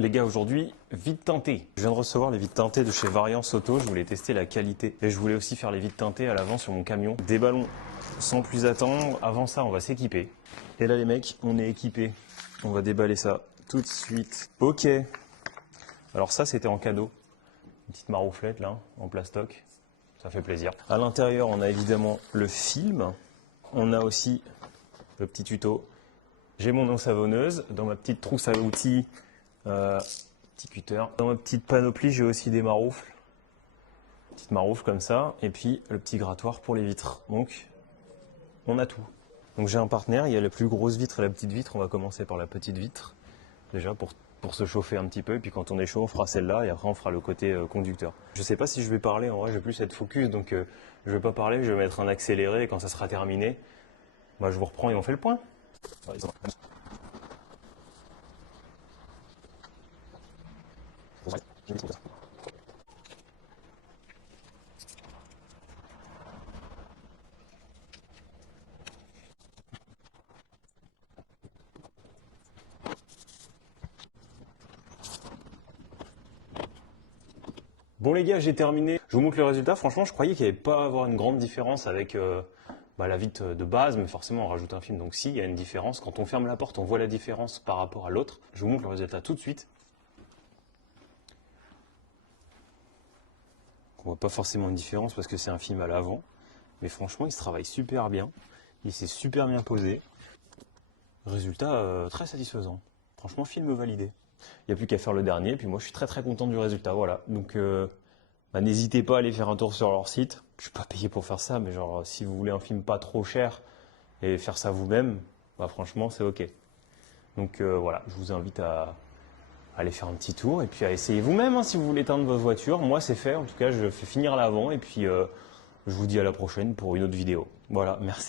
Les gars, aujourd'hui, vitres teintées. Je viens de recevoir les vitres teintées de chez Variance Auto. Je voulais tester la qualité. Et je voulais aussi faire les vitres teintées à l'avant sur mon camion. Des ballons. Sans plus attendre, avant ça, on va s'équiper. Et là, les mecs, on est équipés. On va déballer ça tout de suite. Ok. Alors ça, c'était en cadeau. Une petite marouflette, là, en plastoc. Ça fait plaisir. À l'intérieur, on a évidemment le film. On a aussi le petit tuto. J'ai mon eau savonneuse. Dans ma petite trousse à outils, petit cutter. Dans ma petite panoplie, j'ai aussi des maroufles. Petite maroufle comme ça. Et puis, le petit grattoir pour les vitres. Donc, on a tout. Donc, j'ai un partenaire. Il y a la plus grosse vitre et la petite vitre. On va commencer par la petite vitre. Déjà, pour se chauffer un petit peu. Et puis, quand on est chaud, on fera celle-là. Et après, on fera le côté conducteur. Je sais pas si je vais parler. En vrai, je vais plus être focus. Donc, je vais pas parler. Je vais mettre un accéléré. Et quand ça sera terminé, bah, je vous reprends et on fait le point. Bon les gars, j'ai terminé. Je vous montre le résultat. Franchement, je croyais qu'il n'y avait pas à avoir une grande différence avec la vitre de base, mais forcément on rajoute un film. Donc si, il y a une différence. Quand on ferme la porte, on voit la différence par rapport à l'autre. Je vous montre le résultat tout de suite. On voit pas forcément une différence parce que c'est un film à l'avant. Mais franchement, il se travaille super bien. Il s'est super bien posé. Résultat très satisfaisant. Franchement, film validé. Il n'y a plus qu'à faire le dernier. Puis moi, je suis très très content du résultat. Voilà. Donc, n'hésitez pas à aller faire un tour sur leur site. Je suis pas payé pour faire ça, mais genre, si vous voulez un film pas trop cher et faire ça vous-même, bah franchement, c'est ok. Donc voilà, je vous invite à aller faire un petit tour et puis à essayer vous-même hein, si vous voulez teindre votre voiture. Moi, c'est fait. En tout cas, je fais finir l'avant et puis je vous dis à la prochaine pour une autre vidéo. Voilà, merci.